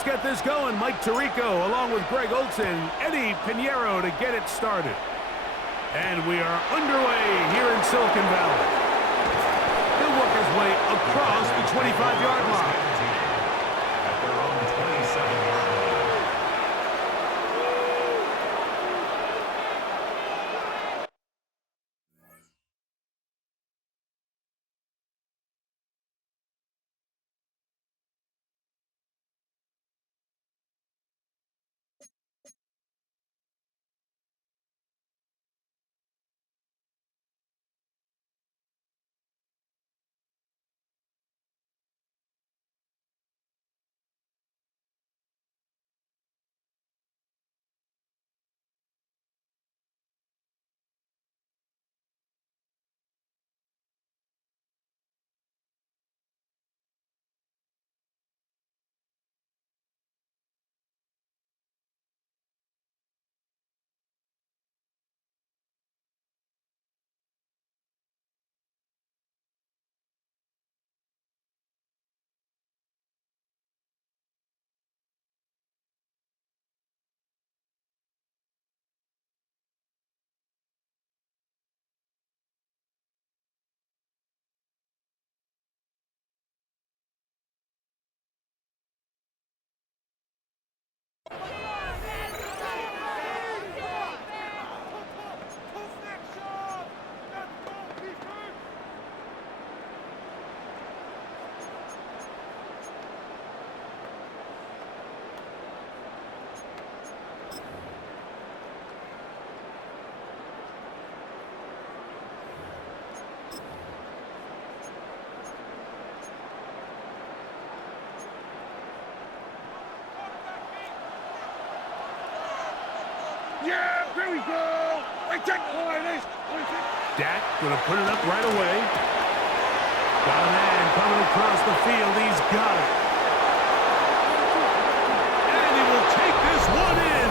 Let's get this going. Mike Tirico along with Greg Olson, Eddie Pinheiro to get it started. And we are underway here in Silicon Valley. He'll work his way across the 25-yard line. At their own 27-yard line. Yeah, there we go. Dak going to put it up right away. Got a man coming across the field. He's got it. And he will take this one in.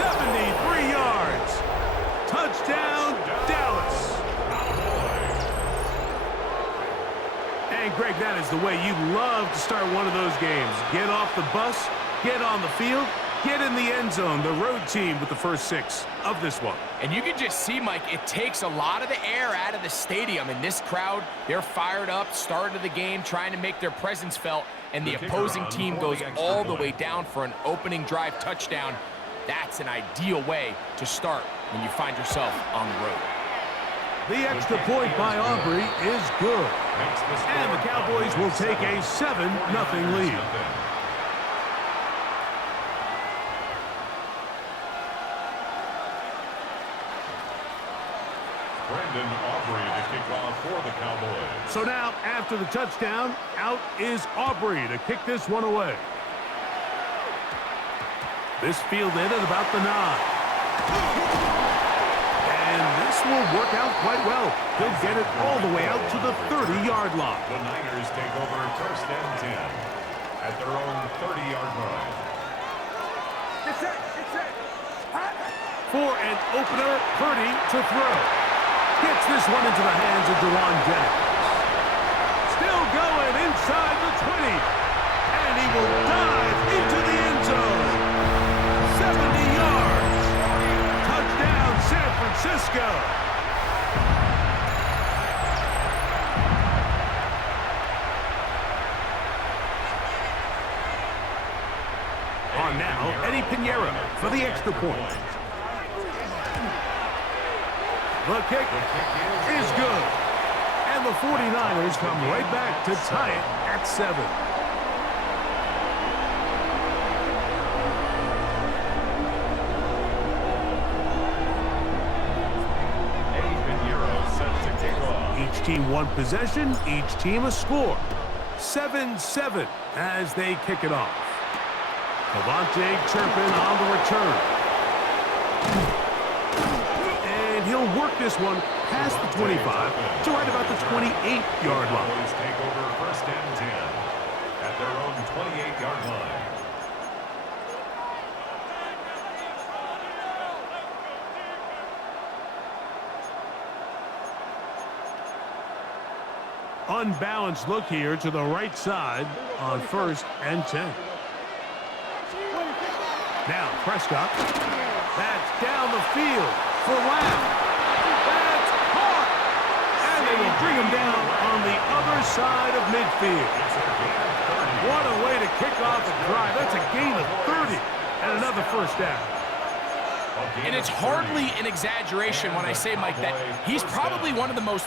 73 yards. Touchdown, Dallas. And Greg, that is the way you love to start one of those games. Get off the bus, get on the field, get in the end zone. The road team with the first 6 of this one. And you can just see, Mike, it takes a lot of the air out of the stadium. And this crowd, they're fired up, start of the game, trying to make their presence felt. And the opposing team goes all the way down for an opening drive touchdown. That's an ideal way to start when you find yourself on the road. The extra point by Aubrey is good. And the Cowboys will take a 7-0 lead. Brandon Aubrey to kick off for the Cowboys. So now, after the touchdown, out is Aubrey to kick this one away. This fielded at about the 9. And this will work out quite well. He'll get it all the way out to the 30-yard line. The Niners take over first and 10 at their own 30-yard line. It's it. For an opener, Purdy to throw. Gets this one into the hands of Jawan Jennings. Still going inside the 20. And he will dive into the end zone. 70 yards. Touchdown, San Francisco. On now, Eddie Pinheiro for the extra point. The kick is good. And the 49ers come right back to tie it at 7. Each team one possession, each team a score. 7-7 as they kick it off. Devontae Turpin on the return. And he'll work this one past the 25 to right about the 28-yard line. Cowboys take over first and 10 at their own 28-yard line. Unbalanced look here to the right side on first and 10. Now Prescott. That's down the field for Lamb. That's caught. And they will bring him down on the other side of midfield. What a way to kick off a drive. That's a gain of 30 and another first down. And it's hardly an exaggeration when I say, Mike, that he's probably one of the most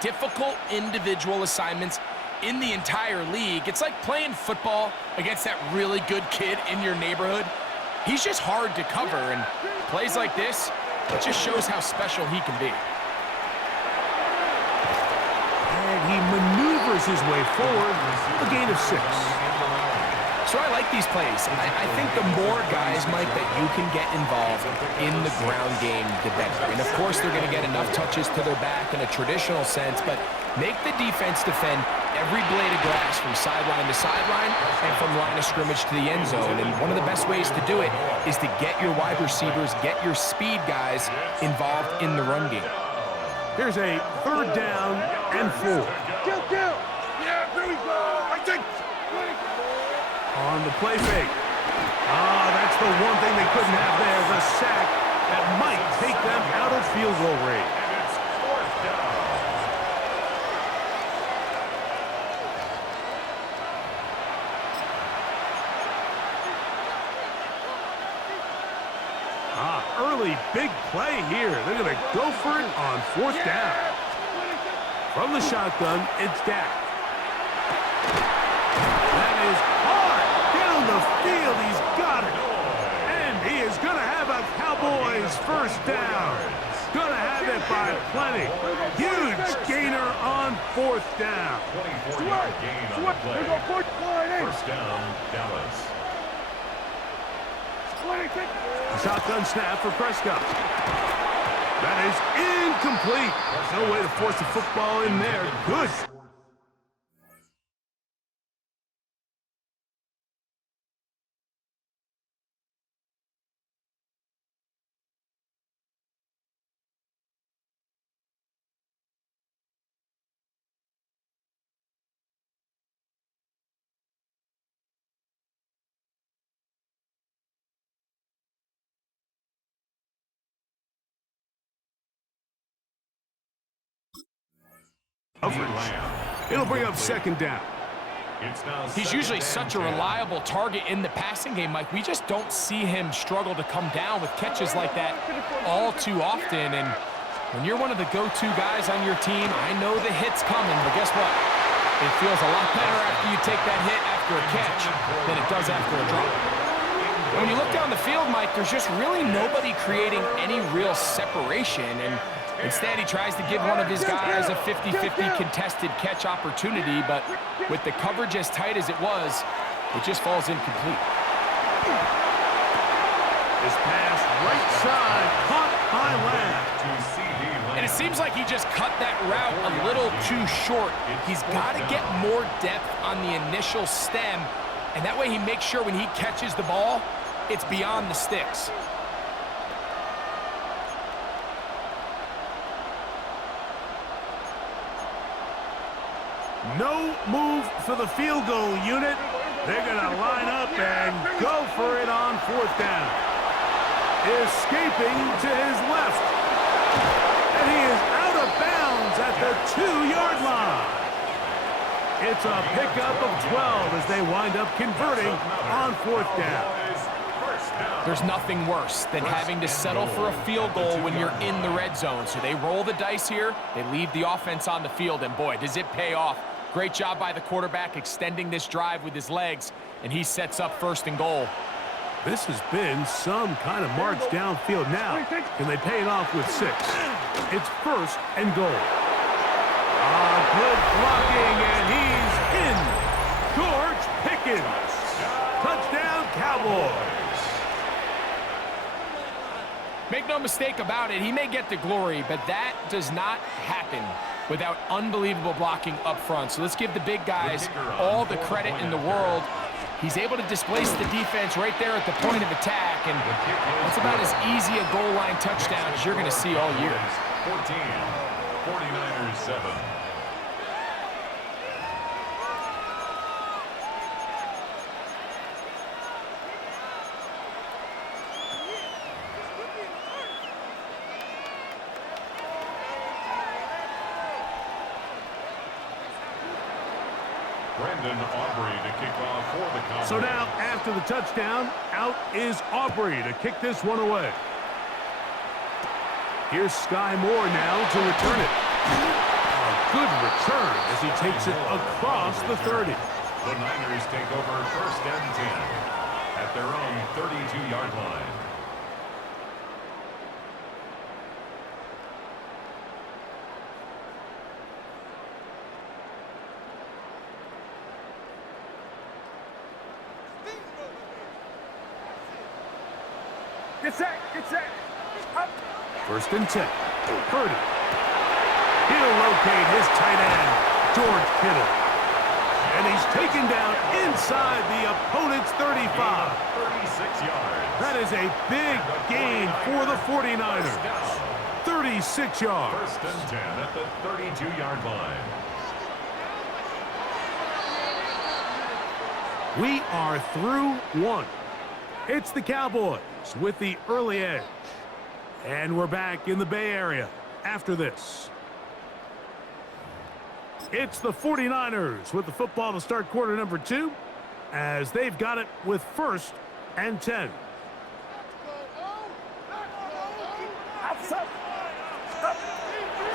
difficult individual assignments in the entire league. It's like playing football against that really good kid in your neighborhood. He's just hard to cover, and plays like this, it just shows how special he can be. And he maneuvers his way forward, a gain of 6. So I like these plays. I think the more guys, Mike, that you can get involved in the ground game, the better. And of course, they're going to get enough touches to their back in a traditional sense, but make the defense defend every blade of grass from sideline to sideline and from line of scrimmage to the end zone. And one of the best ways to do it is to get your wide receivers, get your speed guys involved in the run game. Here's a 3rd down and 4. Yeah, there we go. I think. On the play fake. That's the one thing they couldn't have there, the sack that might take them out of field goal range. And it's 4th down. Early big play here. They're going to go for it on 4th down. From the shotgun, it's Dak. That is hard down the field. He's got it. And he is going to have a Cowboys first down. Going to have it by plenty. Huge gainer on 4th down. 24-yard gain on the play. First down, Dallas. Shotgun snap for Prescott. That is incomplete. No way to force the football in there. Good. It'll bring up 2nd down. He's usually such a reliable target in the passing game, Mike. We just don't see him struggle to come down with catches like that all too often. And when you're one of the go-to guys on your team, I know the hit's coming, but guess what? It feels a lot better after you take that hit after a catch than it does after a drop. When you look down the field, Mike, there's just really nobody creating any real separation. And instead, he tries to give one of his guys a 50-50 contested catch opportunity, but with the coverage as tight as it was, it just falls incomplete. This pass right side, caught by Lamb. And it seems like he just cut that route a little too short. He's got to get more depth on the initial stem, and that way he makes sure when he catches the ball, it's beyond the sticks. No move for the field goal unit. They're going to line up and go for it on 4th down. Escaping to his left. And he is out of bounds at the 2-yard line. It's a pickup of 12 as they wind up converting on 4th down. There's nothing worse than having to settle for a field goal when you're in the red zone. So they roll the dice here. They leave the offense on the field, and boy, does it pay off. Great job by the quarterback extending this drive with his legs, and he sets up 1st and goal. This has been some kind of march downfield now. Can they pay it off with 6? It's 1st and goal. Good blocking, and he's in. George Pickens. Touchdown, Cowboys. Make no mistake about it, he may get the glory, but that does not happen without unbelievable blocking up front. So let's give the big guys all the credit in the world. He's able to displace the defense right there at the point of attack, and that's about as easy a goal line touchdown as you're going to see all year. 14, 49ers 7. Brendan Aubrey to kick off for the Cowboys. So now, after the touchdown, out is Aubrey to kick this one away. Here's Sky Moore now to return it. A good return as he takes it across the 30. The Niners take over 1st and 10 at their own 32-yard line. Get set, get set. Up. 1st and 10. Purdy. He'll locate his tight end, George Kittle. And he's taken down inside the opponent's 35. 36 yards. That is a big gain for the 49ers. 36 yards. 1st and 10 at the 32-yard line. We are through one. It's the Cowboys with the early edge. And we're back in the Bay Area after this. It's the 49ers with the football to start quarter number 2 as they've got it with 1st and 10.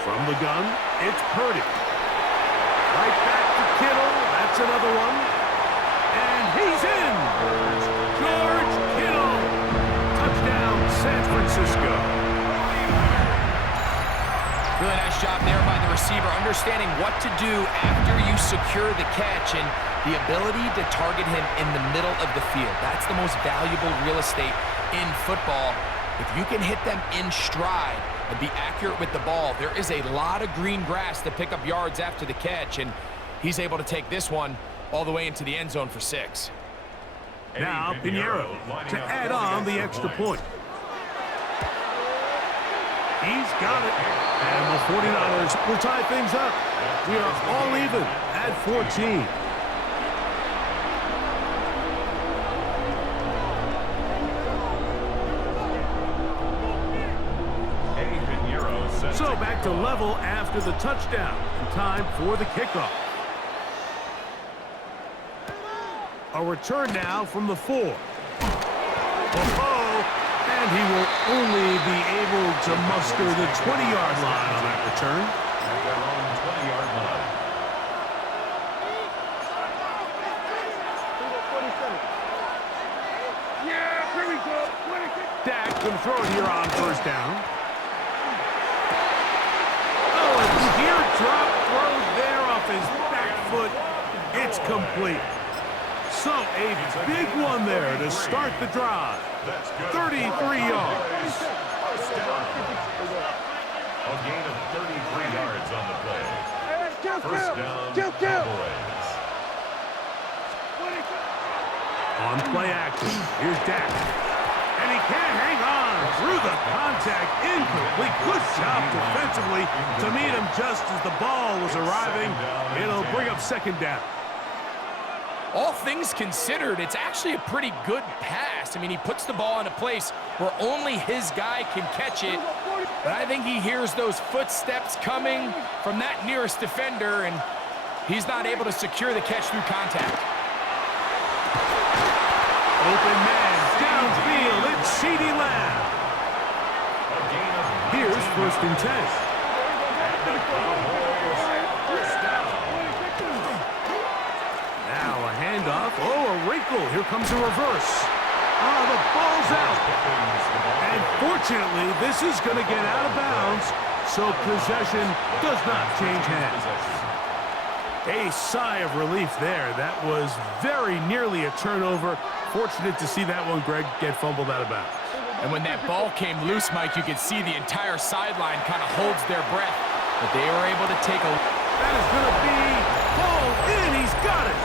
From the gun, it's Purdy. Right back to Kittle. That's another one. And he's in. George Kittle. Touchdown, San Francisco. Really nice job there by the receiver, understanding what to do after you secure the catch and the ability to target him in the middle of the field. That's the most valuable real estate in football. If you can hit them in stride and be accurate with the ball, there is a lot of green grass to pick up yards after the catch, and he's able to take this one all the way into the end zone for 6. Now Pinheiro to add on the extra point. He's got it. And the 49ers will tie things up. We are all even at 14. So back to level after the touchdown. And time for the kickoff. A return now from the 4. And he will only be able to muster the 20-yard line on that return. At their own 20-yard line. Yeah, here we go. Dak can throw it here on 1st down. Oh, a teardrop throw there off his back foot. It's complete. So a big one there to start the drive. 33 yards. First down. A gain of 33 yards on the play. First down, Cowboys. On play action, here's Dak. And he can't hang on through the contact. Incomplete. Good job defensively to meet him just as the ball was arriving. It'll bring up 2nd down. All things considered, it's actually a pretty good pass. I mean, he puts the ball in a place where only his guy can catch it. But I think he hears those footsteps coming from that nearest defender, and he's not able to secure the catch through contact. Open man, downfield, it's CeeDee Lamb. Here's 1st and 10. Handoff. Oh, a wrinkle. Here comes a reverse. Oh, the ball's out. And fortunately, this is going to get out of bounds, so possession does not change hands. A sigh of relief there. That was very nearly a turnover. Fortunate to see that one, Greg, get fumbled out of bounds. And when that ball came loose, Mike, you could see the entire sideline kind of holds their breath. But they were able to take a... That is going to be pulled in. He's got it.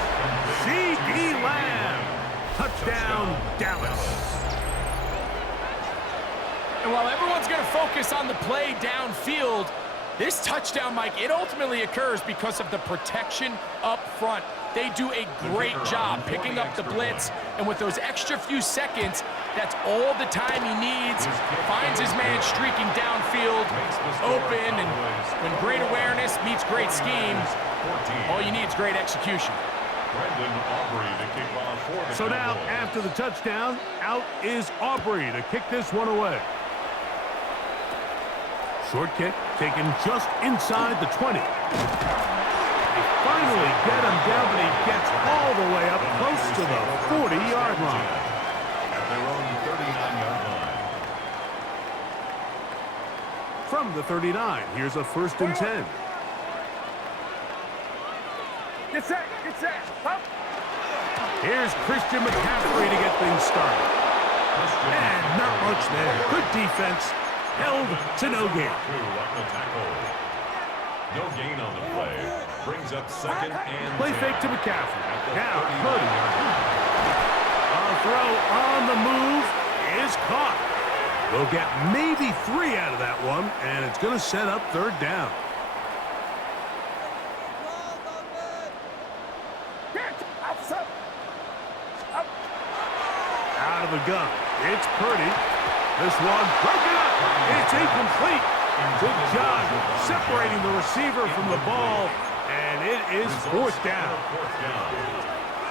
CeeDee Lamb. Touchdown, Dallas. And while everyone's going to focus on the play downfield, this touchdown, Mike, it ultimately occurs because of the protection up front. They do a great job picking up the blitz, and with those extra few seconds, that's all the time he needs. Finds his man streaking downfield, open, and when great awareness meets great scheme, all you need is great execution. Brendan Aubrey to kick off for the So now, Cowboys. after the touchdown, out is Aubrey to kick this one away. Short kick taken just inside the 20. They finally get him down, but he gets all the way up close to the 40-yard line. At their own 39-yard line. From the 39, here's a 1st and 10. Get set. Get set. Up. Here's Christian McCaffrey to get things started. And not much there. Good defense. Held to no gain. On the tackle. No gain on the play. Brings up 2nd and Play 10. fake to McCaffrey. At the Now, 39-yard Purdy. line. A throw on the move is caught. They'll get maybe 3 out of that one, and it's going to set up 3rd down. Out of the gun. It's Purdy. This one broken up. It's incomplete. Good job separating the receiver from the ball, and it is 4th down.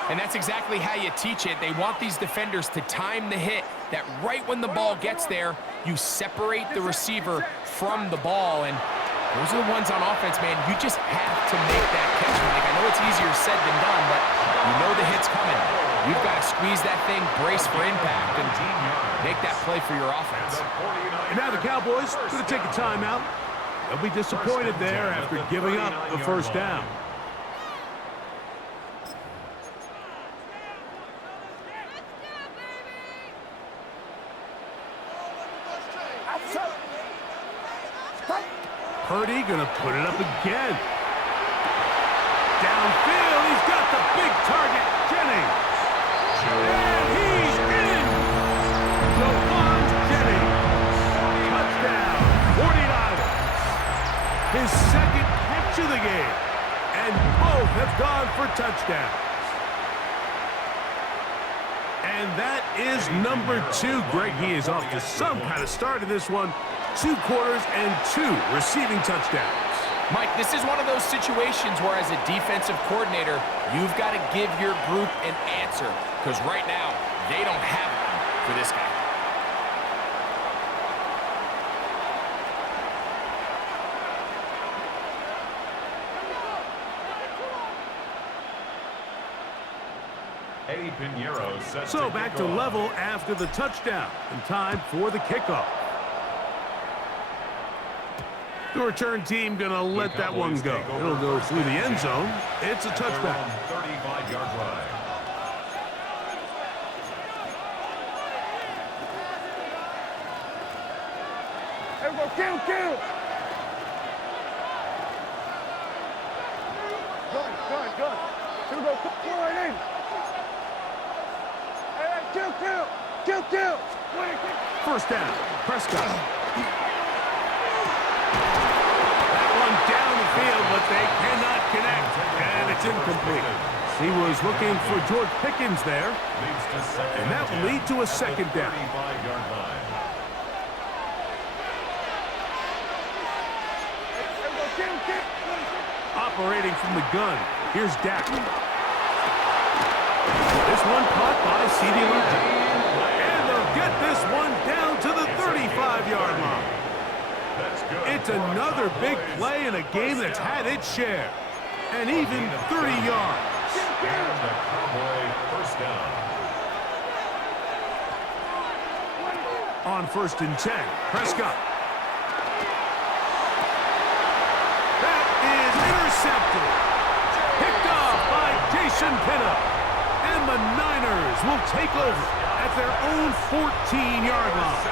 And that's exactly how you teach it. They want these defenders to time the hit, that right when the ball gets there, you separate the receiver from the ball. And those are the ones on offense, man. You just have to make that catch. Like, I know it's easier said than done, but you know the hit's coming. You've got to squeeze that thing, brace for impact, and make that play for your offense. And now the Cowboys going to take a timeout. They'll be disappointed there after giving up the 1st down. Purdy going to put it up again. Downfield, he's got the big target, Jennings. And he's in. Jawan Jennings. Touchdown, 49ers. His 2nd catch of the game. And both have gone for touchdowns. And that is number 2. Greg, he is off to some kind of start in this one. 2 quarters and 2 receiving touchdowns. Mike, this is one of those situations where as a defensive coordinator, you've got to give your group an answer. Because right now, they don't have one for this guy. Eddie Pinheiro set So to back kick to off. level after the touchdown. And time for the kickoff. The return team going to let that one go. It'll go through the end zone. It's a At their touchback. own 35-yard line. There we go. Kill. Good. Here we go. Pull right in. Hey, kill. 1st down. Prescott. That one down the field, but they cannot connect. And it's incomplete. He was looking for George Pickens there. Leads to 2nd And that will lead to a 2nd down. 35-yard line. Operating from the gun. Here's Dak. This one caught by CeeDee Lamb. And they'll get this one down to the 35-yard line. That's good. It's another big play in a game that's had its share. And even 30 yards. And the Cowboy 1st down. On 1st and 10, Prescott. That is intercepted. Picked off by Jason Pinnock. And the Niners will take over at their own 14-yard line.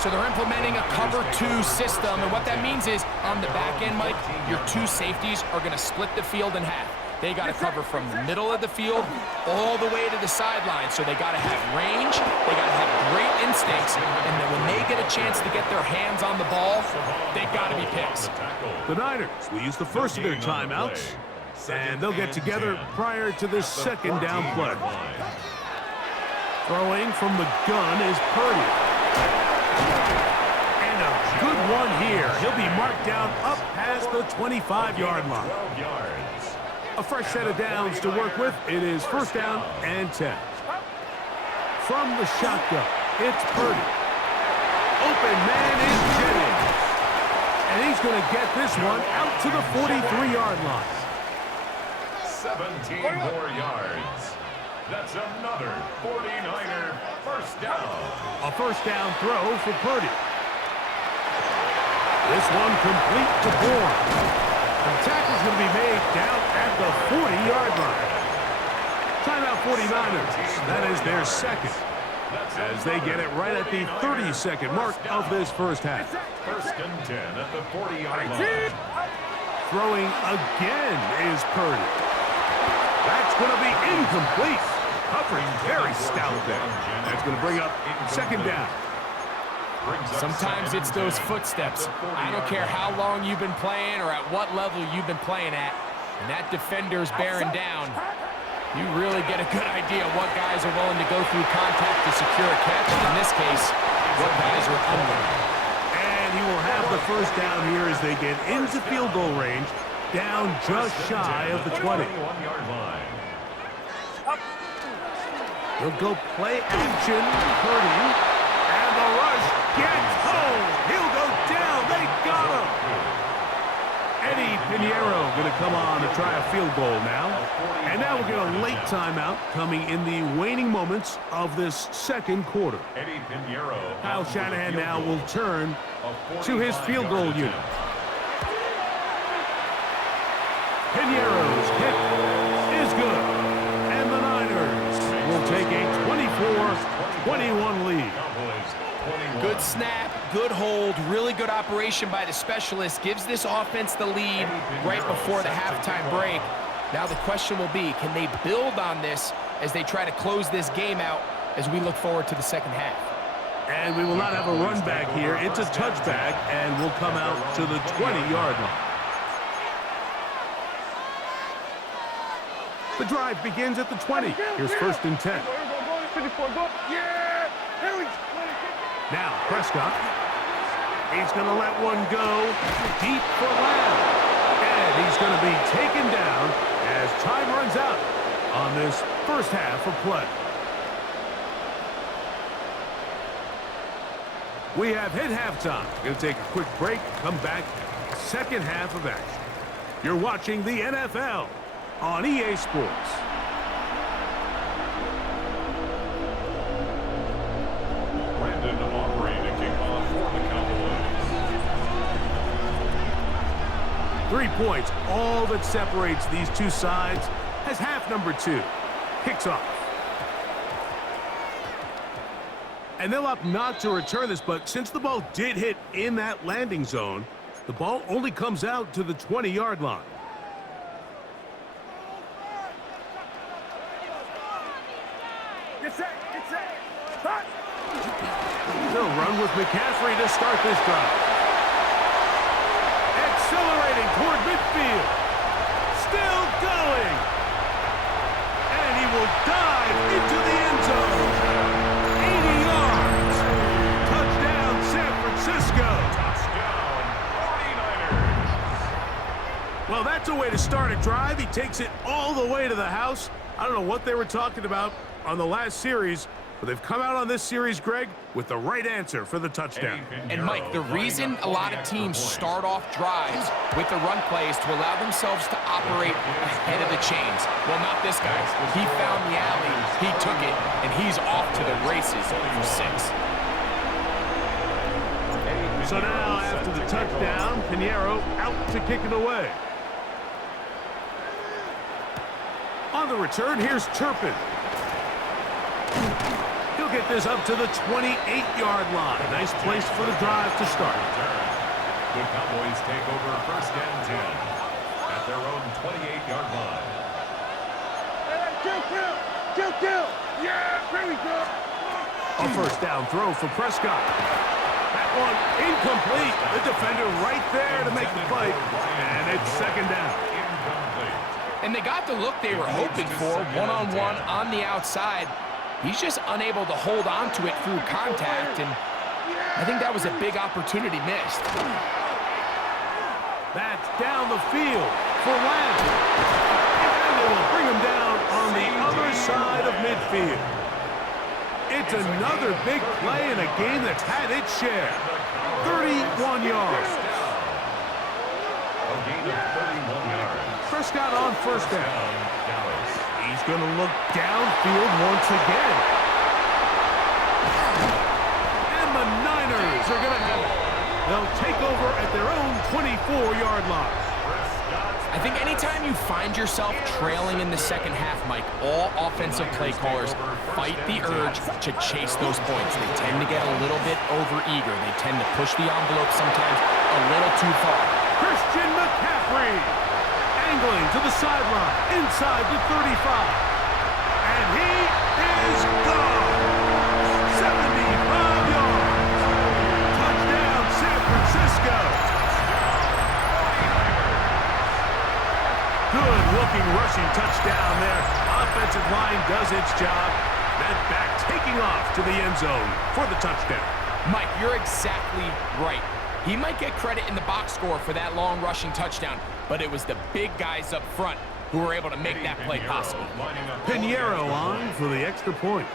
So they're implementing a cover 2 system, and what that means is on the back end, Mike, your 2 safeties are going to split the field in half. They got to cover from the middle of the field all the way to the sideline. So they got to have range, they got to have great instincts, and then when they get a chance to get their hands on the ball, they got to be picks. The Niners will use the first of their timeouts, and they'll get together prior to this 2nd down play. Throwing from the gun is Purdy. And a good one here. He'll be marked down up past the 25-yard line. 12 yards. A fresh set of downs to work with. It is first down and 10. From the shotgun, it's Purdy. Open man is Jennings. And he's going to get this one out to the 43-yard line. 17 more yards. That's another 49er first down. A first down throw for Purdy. This one complete to Bourne. The tackle's going to be made down at the 40-yard line. Timeout 49ers. That is their second, as they get it right at the 32nd mark of this first half. First and 10 at the 40-yard line. Throwing again is Purdy. That's going to be incomplete. Covering very stout there. That's going to bring up second down. Sometimes it's those footsteps. I don't care how long you've been playing or at what level you've been playing at. And that defender's bearing down. You really get a good idea of what guys are willing to go through contact to secure a catch. In this case, what guys are unwilling. And he will have the first down here as they get into field goal range, down just shy of the 20. He'll go play action, Purdy, and the rush gets home. He'll go down. They got him. Eddie Pinheiro going to come on to try a field goal now. And now we'll get a late timeout coming in the waning moments of this second quarter. Eddie Pinheiro. Kyle Shanahan now will turn to his field goal unit. Pinheiro's kick is good. And the Niners will take a 24-21 lead. Good snap, good hold, really good operation by the specialist. Gives this offense the lead right before the halftime break. Now the question will be, can they build on this as they try to close this game out as we look forward to the second half? And we will not have a run back here. It's a touchback, and we'll come out to the 20-yard line. The drive begins at the 20. Here's first and 10. Now Prescott. He's going to let one go deep for Lamb. And he's going to be taken down as time runs out on this first half of play. We have hit halftime. Going to take a quick break, come back, second half of action. You're watching the NFL on EA Sports. Brandon Aubrey to kick off for the Cowboys. 3 points, all that separates these two sides, as half number 2 kicks off. And they'll opt not to return this, but since the ball did hit in that landing zone, the ball only comes out to the 20-yard line. They'll run with McCaffrey to start this drive. Accelerating toward midfield. Still going. And he will dive into the end zone. 80 yards. Touchdown, San Francisco. Touchdown, 49ers. Well, that's a way to start a drive. He takes it all the way to the house. I don't know what they were talking about on the last series, but they've come out on this series, Greg, with the right answer for the touchdown. And Mike, the reason a lot of teams start off drives with the run plays to allow themselves to operate ahead of the chains. Well, not this guy. He found the alley, he took it, and he's off to the races for 6. So now, after the touchdown, Pinheiro out to kick it away. On the return, here's Turpin. He'll get this up to the 28-yard line. Nice place for the drive to start. The Cowboys take over first and 10 at their own 28-yard line. Kill. Yeah, very good. A first down throw for Prescott. That one incomplete. The defender right there to make the play. And it's second down. Incomplete. And they got the look they were hoping for, one-on-one on the outside. He's just unable to hold on to it through contact, and I think that was a big opportunity missed. That's down the field for Lamb. will bring him down on the other side of midfield. It's another big play in a game that's had its share. 31 yards. A gain of 31 yards. Prescott on first down. Dallas. He's going to look downfield once again. And the Niners are going to have it. They'll take over at their own 24-yard line. I think anytime you find yourself trailing in the second half, Mike, all offensive play callers fight the urge to chase those points. They tend to get a little bit overeager. They tend to push the envelope sometimes a little too far. Christian McCaffrey angling to the sideline inside the 35. And he is gone. 75 yards. Touchdown, San Francisco. Good-looking rushing touchdown there. Offensive line does its job. That back taking off to the end zone for the touchdown. Mike, you're exactly right. He might get credit in the box score for that long rushing touchdown, but it was the big guys up front who were able to make that play possible. Pinheiro on for the extra point.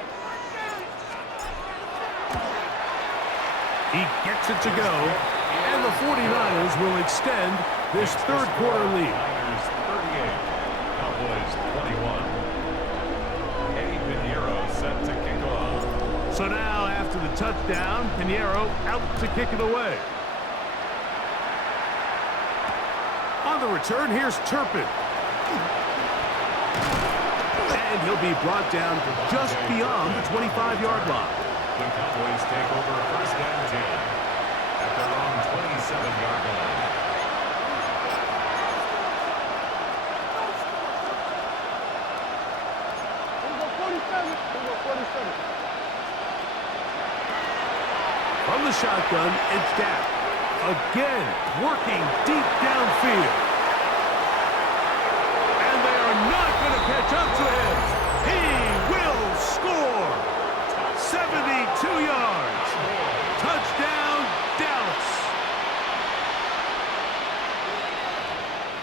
He gets it to go, and the 49ers will extend this third quarter lead. Niners 38, Cowboys 21. Eddie Pinheiro set to kick off. So now, after the touchdown, Pinheiro out to kick it away. On the return, here's Turpin. And he'll be brought down just beyond the 25-yard line. The Cowboys take over first and 10 at their own 27-yard line. From the shotgun, it's Dak. Again, working deep downfield. And they are not going to catch up to him. He will score. 72 yards. Touchdown, Dallas.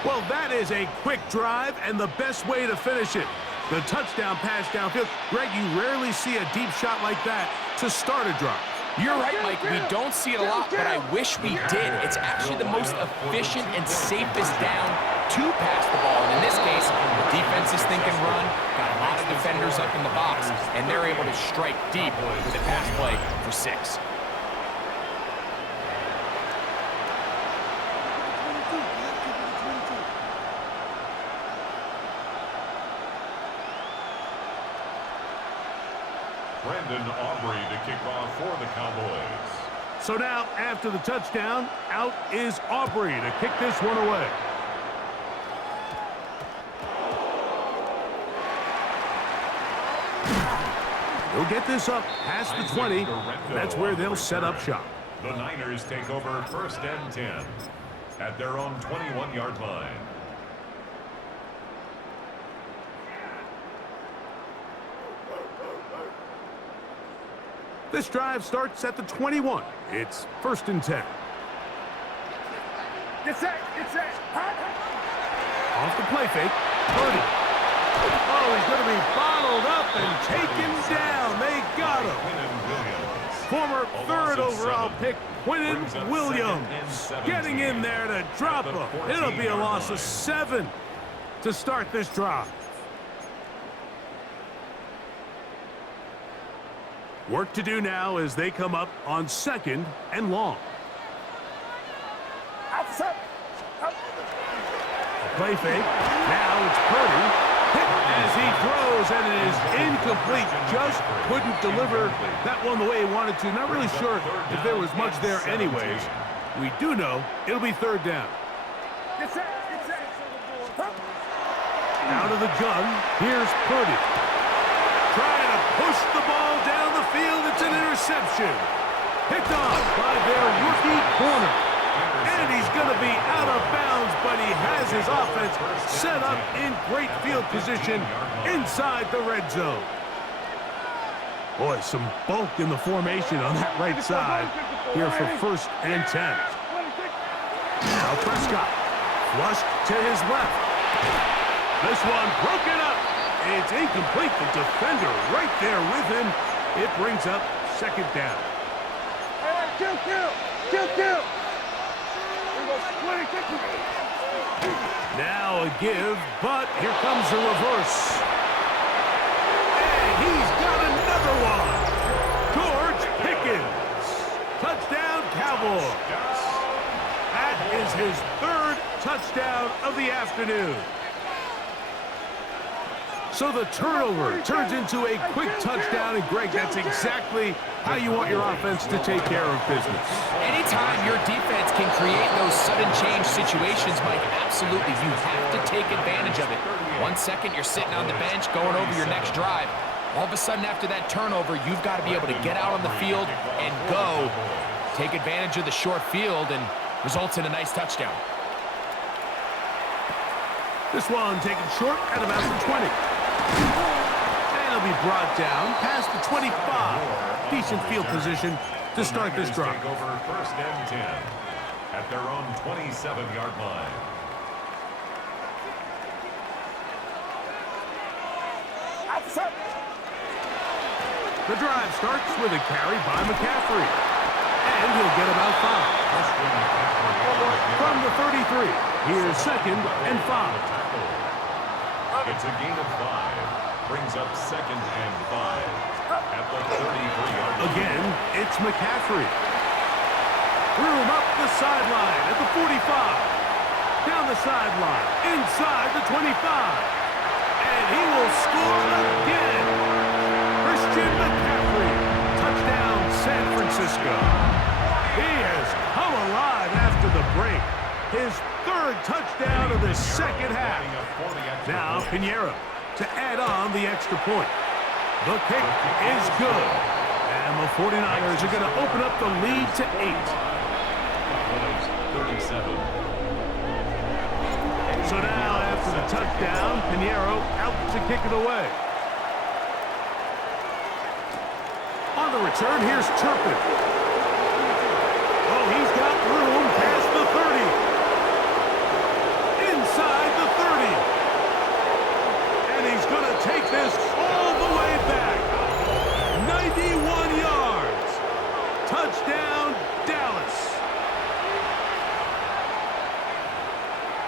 Well, that is a quick drive and the best way to finish it. The touchdown pass downfield. Greg, you rarely see a deep shot like that to start a drive. You're right, Mike. We don't see it a lot, but I wish we did. It's actually the most efficient and safest down to pass the ball. And in this case, the defense is thinking run, got a lot of defenders up in the box, and they're able to strike deep with a pass play for 6. Brandon Aubrey to kick off for the Cowboys. So now, after the touchdown, out is Aubrey to kick this one away. He'll get this up past the 20. That's where they'll set up shop. The Niners take over first and 10 at their own 21-yard line. This drive starts at the 21. It's first and 10. Get set. Off the play fake, Purdy. Oh, he's going to be bottled up and taken down. They got him. Quinnen Williams. Former third overall pick, Quinnen Williams, getting in there to drop him. It'll be a loss of 7 to start this drive. Work to do now as they come up on second and long. Outside. Play fake. Now it's Purdy. Hit as he throws, and it is incomplete. Just couldn't deliver that one the way he wanted to. Not really sure if there was much there anyways. We do know it'll be third down. Get set. Out of the gun, here's Purdy. Trying to push the ball down the field. It's an interception. Picked off by their rookie corner. And he's going to be out of bounds, but he has his offense set up in great field position inside the red zone. Boy, some bulk in the formation on that right side here for first and 10. Now Prescott, flushed to his left. This one broken up. It's incomplete. The defender right there with him. It brings up second down. Hey, kill. Now a give, but here comes a reverse. And he's got another one. George Pickens. Touchdown, Cowboys. That is his third touchdown of the afternoon. So the turnover turns into a quick touchdown, and Greg, that's exactly how you want your offense to take care of business. Anytime your defense can create those sudden change situations, Mike, absolutely, you have to take advantage of it. 1 second, you're sitting on the bench going over your next drive. All of a sudden, after that turnover, you've got to be able to get out on the field and go. Take advantage of the short field, and results in a nice touchdown. This one taken short at about the 20. And it'll be brought down past the 25. Decent field position to start this drive. Take over first and 10 at their own 27-yard line. The drive starts with a carry by McCaffrey. And he'll get about 5. From the 33, here's second and 5. It's a gain of 5. Brings up second and 5 at the 33-yard line. Again, it's McCaffrey. Threw him up the sideline at the 45. Down the sideline, inside the 25. And he will score again. Christian McCaffrey. Touchdown, San Francisco. He has come alive after the break. His third touchdown of the second half. Now Pinheiro to add on the extra point. The kick is good. And the 49ers are going to open up the lead to 8. 37. So now after the touchdown, Pinheiro out to kick it away. On the return, here's Turpin. Oh, he's got room past the 30. Inside the 30. And he's going to take this all the way back. 91 yards. Touchdown, Dallas.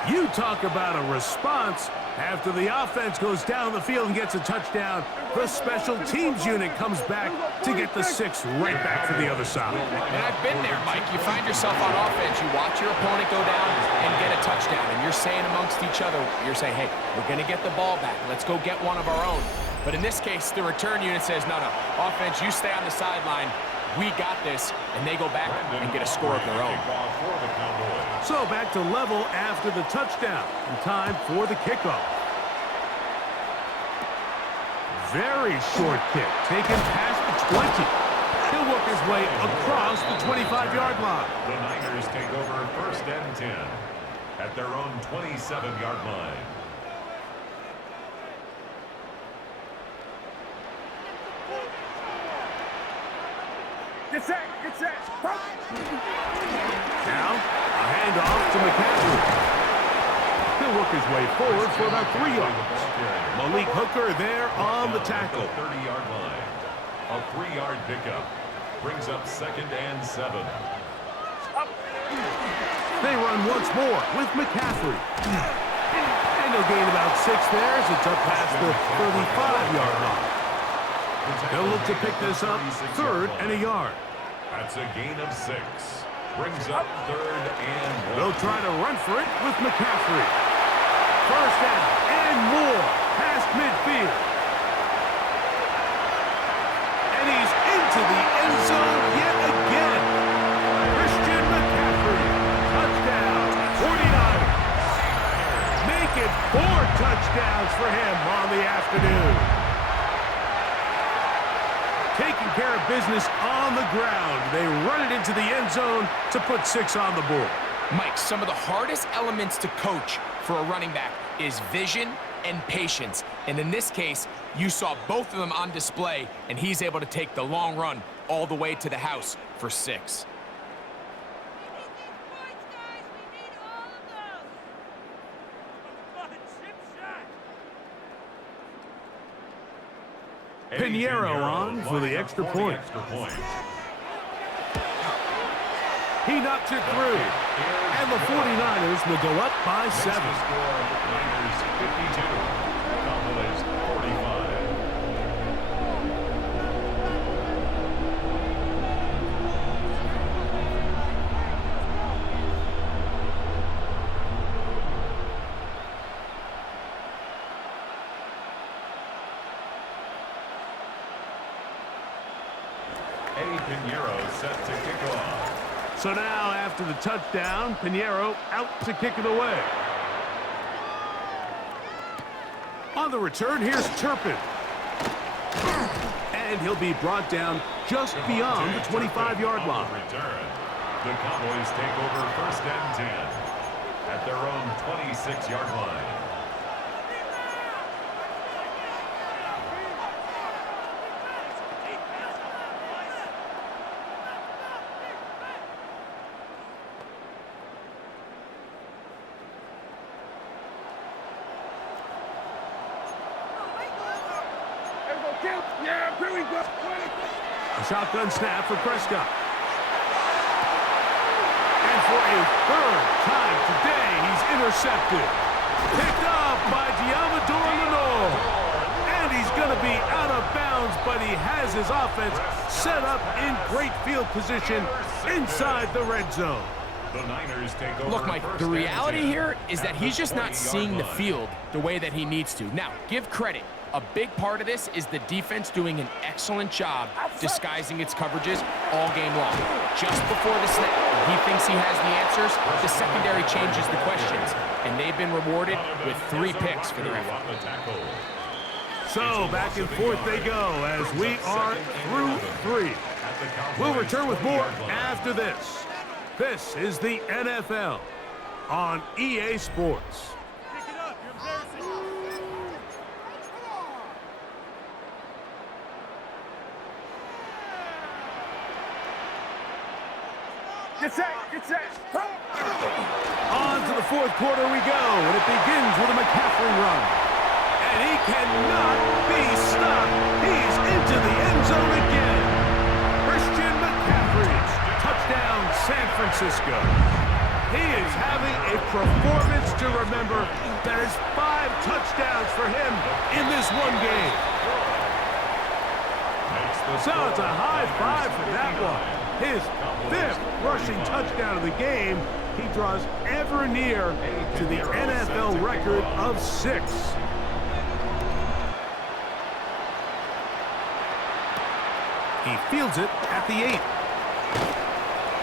You talk about a response. After the offense goes down the field and gets a touchdown, the special teams unit comes back to get the 6 right back to the other side. And I've been there, Mike. You find yourself on offense, you watch your opponent go down and get a touchdown, and you're saying amongst each other, you're saying, hey, we're going to get the ball back. Let's go get one of our own. But in this case, the return unit says, no, offense, you stay on the sideline. We got this, and they go back and get a score of their own. So back to level after the touchdown, and time for the kickoff. Very short kick, taken past the 20. He'll work his way across the 25-yard line. The Niners take over first and 10 at their own 27-yard line. Get set. Now, a handoff to McCaffrey. He'll work his way forward for about 3 yards. Malik Hooker there on the tackle. 30-yard line. A 3-yard pickup. Brings up second and 7. They run once more with McCaffrey. And they'll gain about 6 there as it's up past the 35-yard line. They'll look to pick this up, 3rd and a yard. That's a gain of 6. Brings up 3rd and 1. They'll try to run for it with McCaffrey. First down and more past midfield. And he's into the end zone yet again. Christian McCaffrey. Touchdown, 49ers. Make it 4 touchdowns for him on the afternoon. Taking care of business on the ground. They run it into the end zone to put 6 on the board. Mike, some of the hardest elements to coach for a running back is vision and patience. And in this case, you saw both of them on display, and he's able to take the long run all the way to the house for 6. Pinheiro on for the extra point. He knocks it through. And the 49ers will go up by 7. Niners 52. Cowboys 45. Eddie Pinheiro set to kick off. So now, after the touchdown, Pinheiro out to kick it away. On the return, here's Turpin. And he'll be brought down just beyond the 25-yard line. Return. The Cowboys take over 1st and 10 at their own 26-yard line. Yeah, here we go. A shotgun snap for Prescott. And for a 3rd time today, he's intercepted. Picked off by Diamador Lenore. And he's going to be out of bounds, but he has his offense set up in great field position inside the red zone. The Niners take over. Look, Mike, the reality here is that he's just not seeing the field the way that he needs to. Now, give credit. A big part of this is the defense doing an excellent job disguising its coverages all game long. Just before the snap, when he thinks he has the answers, the secondary changes the questions, and they've been rewarded with 3 picks for their effort. So back and forth they go as we are through 3. We'll return with more after this. This is the NFL on EA Sports. Get set, get set. On to the 4th quarter we go, and it begins with a McCaffrey run. And he cannot be stopped. He's into the end zone again. Christian McCaffrey, touchdown San Francisco. He is having a performance to remember. There's 5 touchdowns for him in this one game. So it's a high 5 for that one. His 5th rushing touchdown of the game. He draws ever near to the NFL record of 6. He fields it at the 8.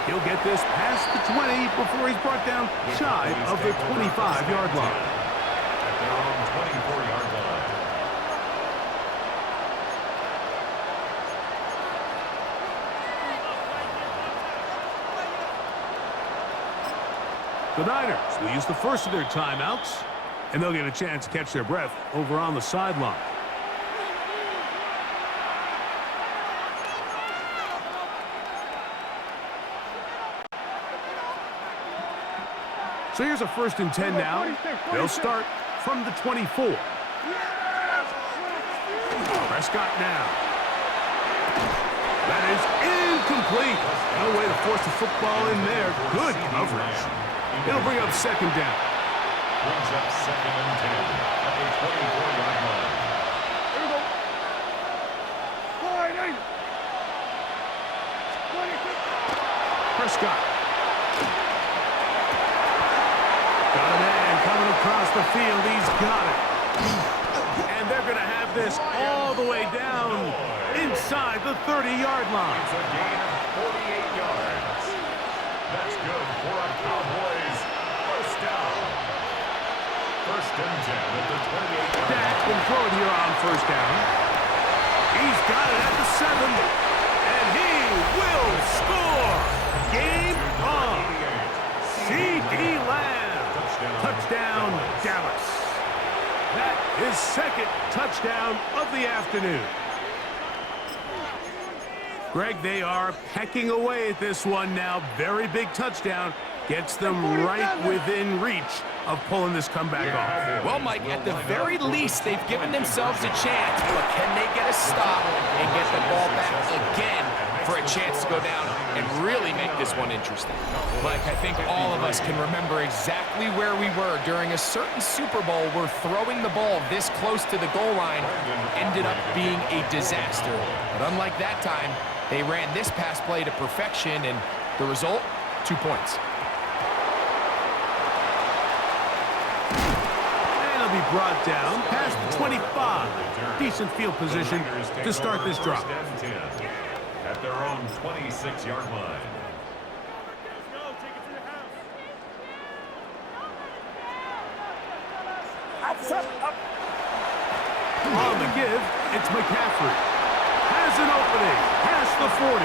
He'll get this past the 20 before he's brought down shy of the 25-yard line. At their own 24-yard line. The Niners will use the first of their timeouts, and they'll get a chance to catch their breath over on the sideline. So here's a 1st and 10 now. They'll start from the 24. Prescott now. That is incomplete. No way to force the football in there. Good coverage. It'll bring up 2nd down. Brings up 2nd and 10 at the 24-yard line. Here we go. Prescott. Got a man coming across the field. He's got it. And they're going to have this all the way down inside the 30-yard line. It's a gain of 48 yards. That's good for a Cowboys 1st down. 1st and 10 at the 28-yard line. Dak will throw it here on 1st down. He's got it at the 7. And he will score. Game on. CeeDee Lamb. Touchdown, Dallas. That is 2nd touchdown of the afternoon. Greg, they are pecking away at this one now. Very big touchdown. Gets them right within reach of pulling this comeback off. Well, Mike, at the very least, they've given themselves a chance, but can they get a stop and get the ball back again for a chance to go down and really make this one interesting? Mike, I think all of us can remember exactly where we were during a certain Super Bowl where throwing the ball this close to the goal line ended up being a disaster. But unlike that time, they ran this pass play to perfection, and the result, 2 points. And it'll be brought down past the 25. Decent field position to start this drive. At their own 26-yard line. On the give, it's McCaffrey. Has an opening, past the 40.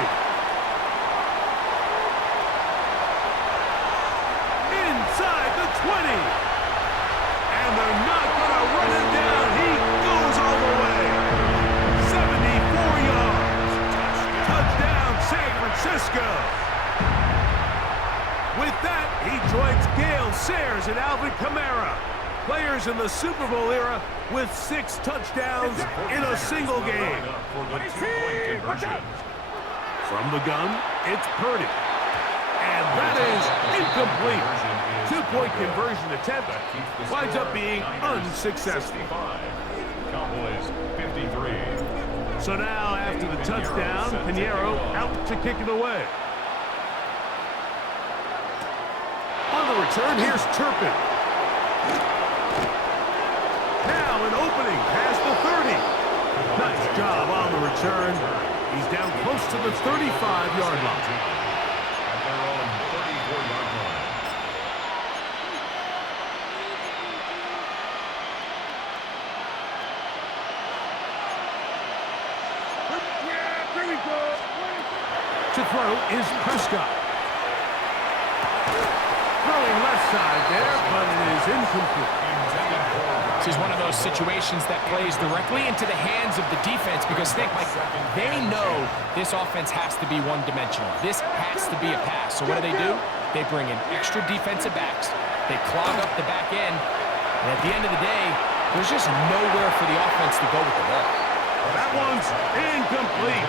Inside the 20. And they're not going to run him down. He goes all the way. 74 yards. Touchdown, San Francisco. With that, he joins Gale Sayers and Alvin Kamara, players in the Super Bowl era with 6 touchdowns in a single game. From the gun, it's Purdy. And that is incomplete. 2-point conversion attempt winds up being unsuccessful. Cowboys 53. So now, after the touchdown, Pinheiro out to kick it away. On the return, here's Turpin. Now an opening past the 30. Nice job on the return. He's down close to the 35-yard line. At their own 34-yard line. Yeah, there we go. To throw is Prescott. Throwing left side there, but it is incomplete. This is one of those situations that plays directly into the hands of the defense because think, like, they know this offense has to be one-dimensional. This has to be a pass. So what do? They bring in extra defensive backs. They clog up the back end. And at the end of the day, there's just nowhere for the offense to go with the ball. That one's incomplete.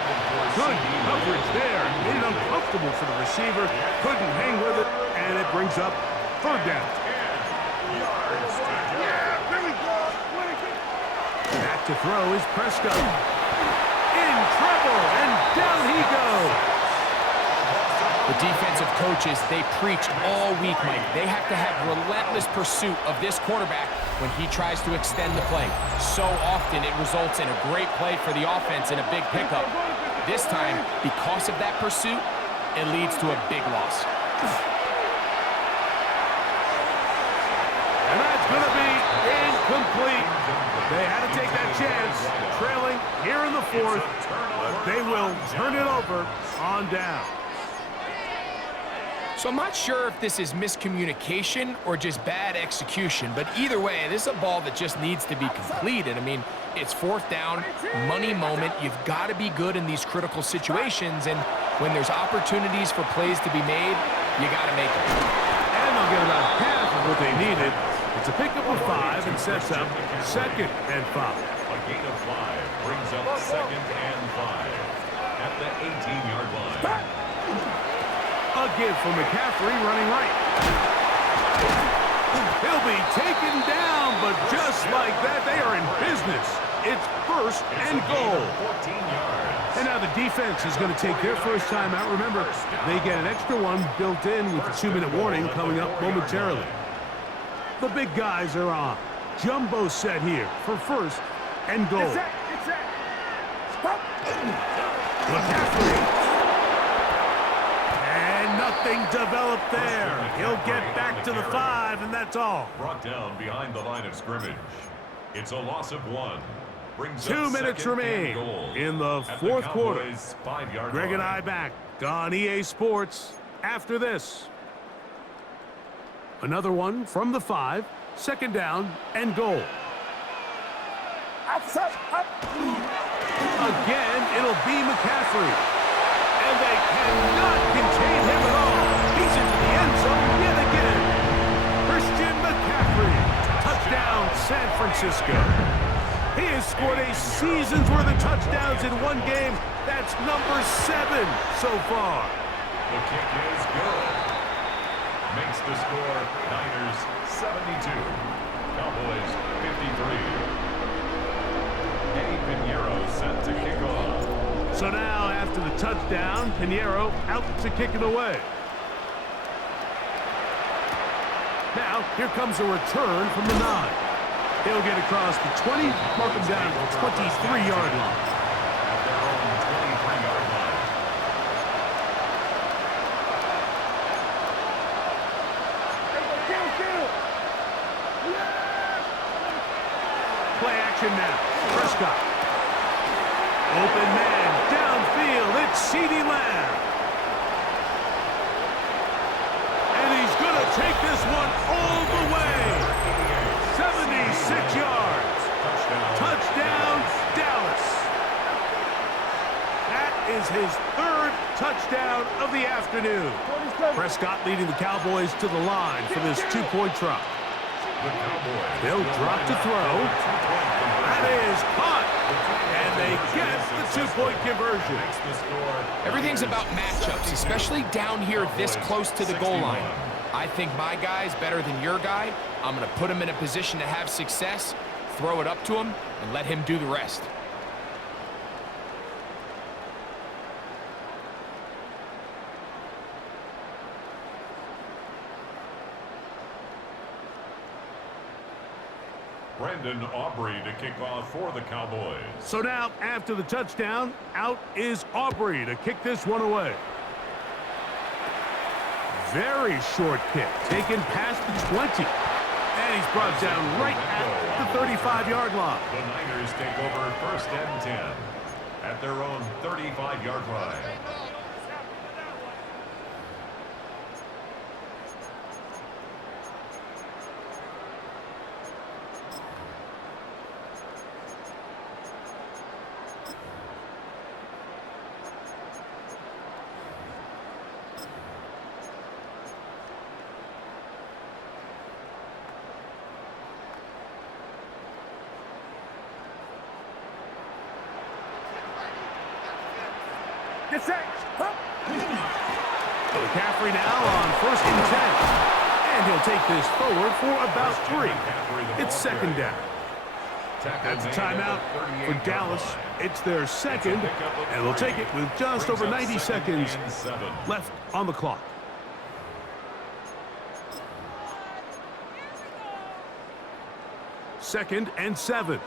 Good coverage there. Made it uncomfortable for the receiver. Couldn't hang with it, and it brings up 3rd down. Back to throw is Prescott. In trouble, and down he goes. The defensive coaches, they preach all week, Mike. They have to have relentless pursuit of this quarterback when he tries to extend the play. So often it results in a great play for the offense and a big pickup. This time, because of that pursuit, it leads to a big loss. And that's going to be incomplete. They had to take that chance, trailing here in the 4th, but they will turn it over on down. So I'm not sure if this is miscommunication or just bad execution, but either way, this is a ball that just needs to be completed. I mean, it's 4th down, money moment. You've got to be good in these critical situations, and when there's opportunities for plays to be made, you got to make them. And they'll get about half of what they needed. It's a pickup of 5 and sets up 2nd and 5. A gain of 5 brings up 2nd and 5 at the 18-yard line. A give for McCaffrey running right. He'll be taken down, but just like that, they are in business. It's 1st and goal. 14 yards. And now the defense is going to take their first time out. Remember, they get an extra one built in with the 2-minute warning coming up momentarily. The big guys are on. Jumbo set here for 1st and goal. McCaffrey. And nothing developed there. He'll get back to the 5, and that's all. Brought down behind the line of scrimmage. It's a loss of 1. Brings 2 minutes remain in the 4th quarter. 5-yard Greg and line. I back on EA Sports after this. Another one from the 5, 2nd down and goal. Again, it'll be McCaffrey. And they cannot contain him at all. He's into the end zone yet again. Christian McCaffrey. San Francisco. He has scored a season's worth of touchdowns in one game. That's number 7 so far. The kick is good. Makes the score Niners 72. Cowboys 53. Eddie Pinheiro set to kick off. So now, after the touchdown, Pinheiro out to kick it away. Now, here comes a return from the 9. He'll get across the 20, mark him down to the 23-yard line. At their own 23-yard line. Play action now. Prescott. Open man, downfield. It's CeeDee Lamb. And he's going to take this one all the way. 76 yards. Touchdown, Dallas. That is his 3rd touchdown of the afternoon. Prescott leading the Cowboys to the line for this 2-point try. They'll drop to throw. That is caught. And they get the 2-point conversion. Everything's about matchups, especially down here this close to the goal line. I think my guy's better than your guy. I'm going to put him in a position to have success, throw it up to him, and let him do the rest. Brandon Aubrey to kick off for the Cowboys. So now, after the touchdown, out is Aubrey to kick this one away. Very short kick, taken past the 20. And he's brought down right at the 35-yard line. The Niners take over 1st and 10 at their own 35-yard line. Get set. McCaffrey now on 1st and 10. And he'll take this forward for about 3. It's 2nd down. That's a timeout for Dallas. It's their 2nd, and they'll take it with just over 90 seconds left on the clock. Second and 7.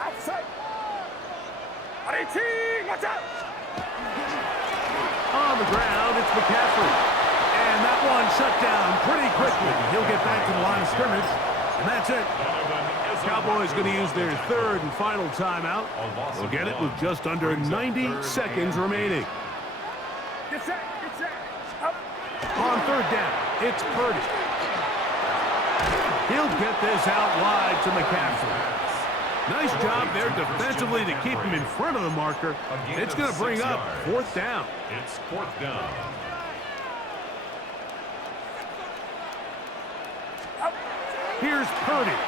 Outside. Watch out. On the ground, it's McCaffrey. And that one shut down pretty quickly. He'll get back to the line of scrimmage, and that's it. Cowboys going to use their 3rd and final timeout. They'll get it with just under 90 seconds remaining. Get set. Get set. Up. On 3rd down, it's Purdy. He'll get this out wide to McCaffrey. Nice job there defensively to keep him in front of the marker. It's going to bring up 4th down. It's 4th down. Here's Purdy.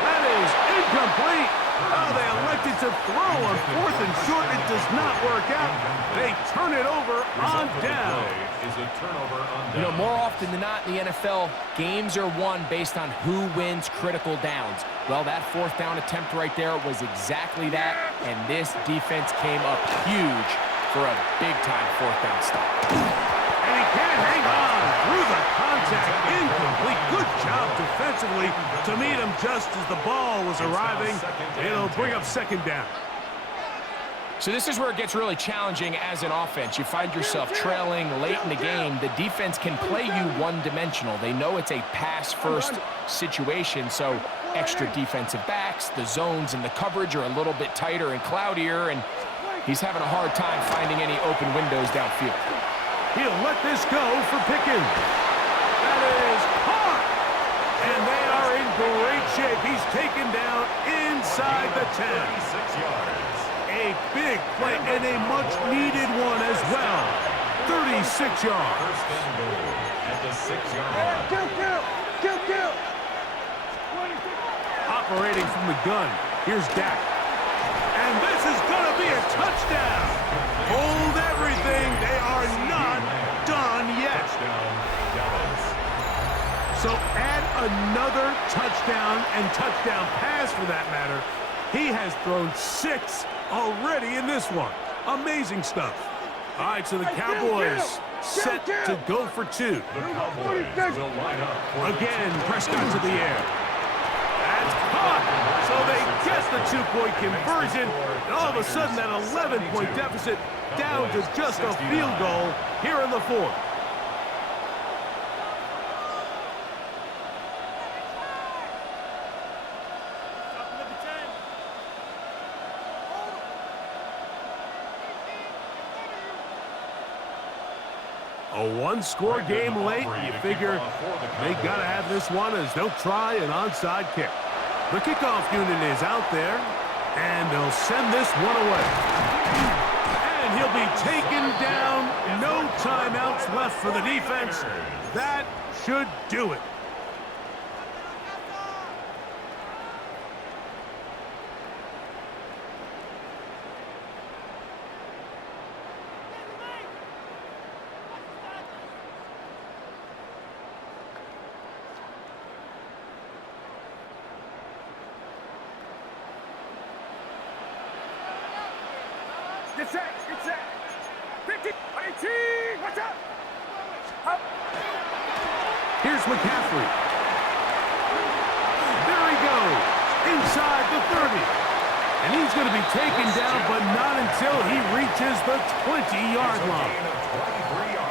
That is incomplete. Oh, they elected to throw on 4th and short. It does not work out. They turn it over on down. Is a turnover on down. You know, more often than not in the NFL, games are won based on who wins critical downs. Well, that 4th down attempt right there was exactly that, and this defense came up huge for a big-time 4th down stop. And he can't hang on through the contact. Incomplete. Good job defensively to meet him just as the ball was arriving. It'll bring up 2nd down. So this is where it gets really challenging as an offense. You find yourself trailing late in the game. The defense can play you one-dimensional. They know it's a pass-first situation, so extra defensive backs, the zones and the coverage are a little bit tighter and cloudier, and he's having a hard time finding any open windows downfield. He'll let this go for Pickens. That is caught. And they are in great shape. He's taken down inside the 10. 36 yards. A big play and a much-needed one as well. 36 yards. 1st and goal at the 26-yard line. Kill. Operating from the gun, here's Dak. And this is going to be a touchdown. Hold everything. They are not done yet. Touchdown, Dallas. So add another touchdown and touchdown pass for that matter. He has thrown 6 already in this one. Amazing stuff. All right, so the Cowboys set to go for 2. The Cowboys will line up for Again, Prescott to the air. That's caught. So they get the 2-point conversion. And all of a sudden, that 11-point deficit down to just a field goal here in the 4th. A one-score game late, you figure they got to have this one as they'll try an onside kick. The kickoff unit is out there, and they'll send this one away. And he'll be taken down. No timeouts left for the defense. That should do it. Get set. 50, 18, watch out. Up. Here's McCaffrey. There he goes, inside the 30. And he's going to be taken down, but not until he reaches the 20-yard line.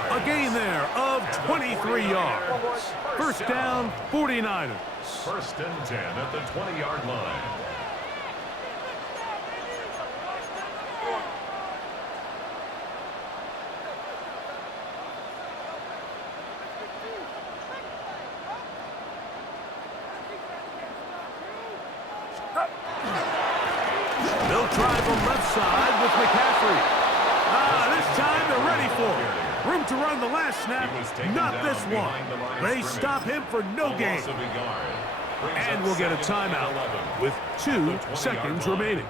A gain there of 23 yards. First down, 49ers. First and 10 at the 20-yard line. They'll try the left side with McCaffrey. This time they're ready for it. Room to run the last snap, not this one. They stop him for no gain. And we'll get a timeout with 2 seconds remaining.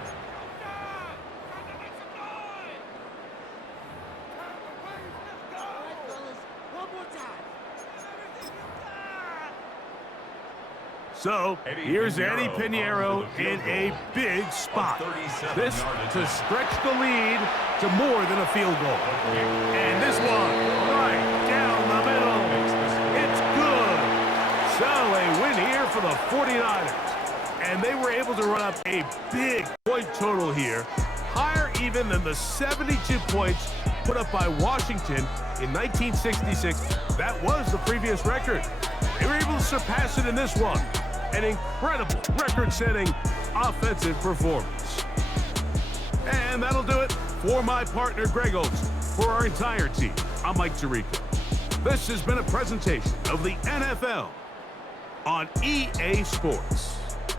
So, here's Eddie Pinheiro in a big spot. This to stretch the lead to more than a field goal. And this one, right down the middle. It's good. So, a win here for the 49ers. And they were able to run up a big point total here, higher even than the 72 points put up by Washington in 1966. That was the previous record. They were able to surpass it in this one. An incredible record-setting offensive performance. And that'll do it for my partner, Greg Olsen. For our entire team, I'm Mike Tirico. This has been a presentation of the NFL on EA Sports.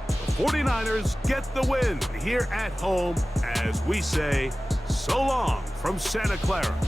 The 49ers get the win here at home as we say so long from Santa Clara.